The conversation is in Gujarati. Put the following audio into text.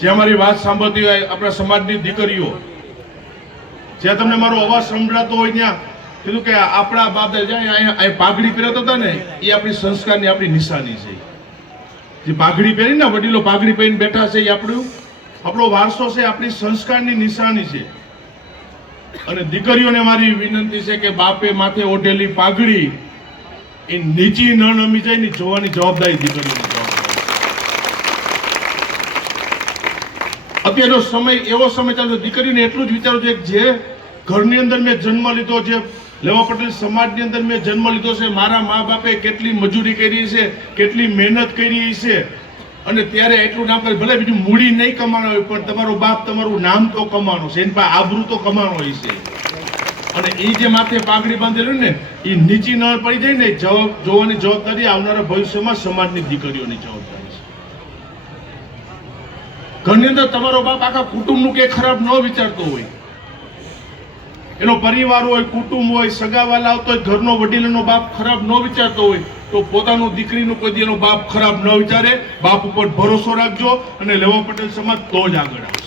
જે અમારી વાત સાંભળતી હોય આપણા સમાજની દીકરીઓ, જ્યાં તમને મારો અવાજ સંભળાતો હોય ત્યાં કીધું કે આપણા બાપ દાદા પાઘડી પહેરતા હતા ને, એ આપણી સંસ્કારની આપણી નિશાની છે. જે પાઘડી પહેરીને વડીલો પાઘડી પહેરીને બેઠા છે, એ આપણો વારસો છે, આપણી સંસ્કારની નિશાની છે. અને દીકરીઓને મારી વિનંતી છે કે બાપે માથે ઓઢેલી પાઘડી એ નીચી ન નમી જાય ને જોવાની જવાબદારી દીકરીઓની. અત્યારનો સમય એવો સમય ચાલતો, દીકરીને એટલું જ વિચારું છે કે જે ઘરની અંદર મેં જન્મ લીધો, જે લેવા પટેલ સમાજની અંદર મેં જન્મ લીધો છે, મારા મા બાપે કેટલી મજૂરી કરી છે, કેટલી મહેનત કરી છે, અને ત્યારે એટલું નામ કરે, ભલે બીજું મૂડી નહીં કમાણો હોય પણ તમારો બાપ તમારું નામ તો કમાણો છે, એની પાસે આબરૂ તો કમાણો હોય છે. અને એ જે માથે પાઘડી બાંધેલું ને એ નીચી ન પડી જાય ને, જોવાની જવાબદારી આવનારા ભવિષ્યમાં સમાજની દીકરીઓની જવાબદારી છે. ઘરની અંદર તમારો બાપ આખા કુટુંબનું કે ખરાબ ન વિચારતો હોય, એનો પરિવાર હોય, કુટુંબ હોય, સગાવાલા આવતો હોય, ઘરનો વડીલોનો બાપ ખરાબ ન વિચારતો હોય, તો પોતાનું દીકરીનું કોઈ એનો બાપ ખરાબ ન વિચારે. બાપ ઉપર ભરોસો રાખજો અને લેવા પટેલ સમાજ તો જ આગળ આવે.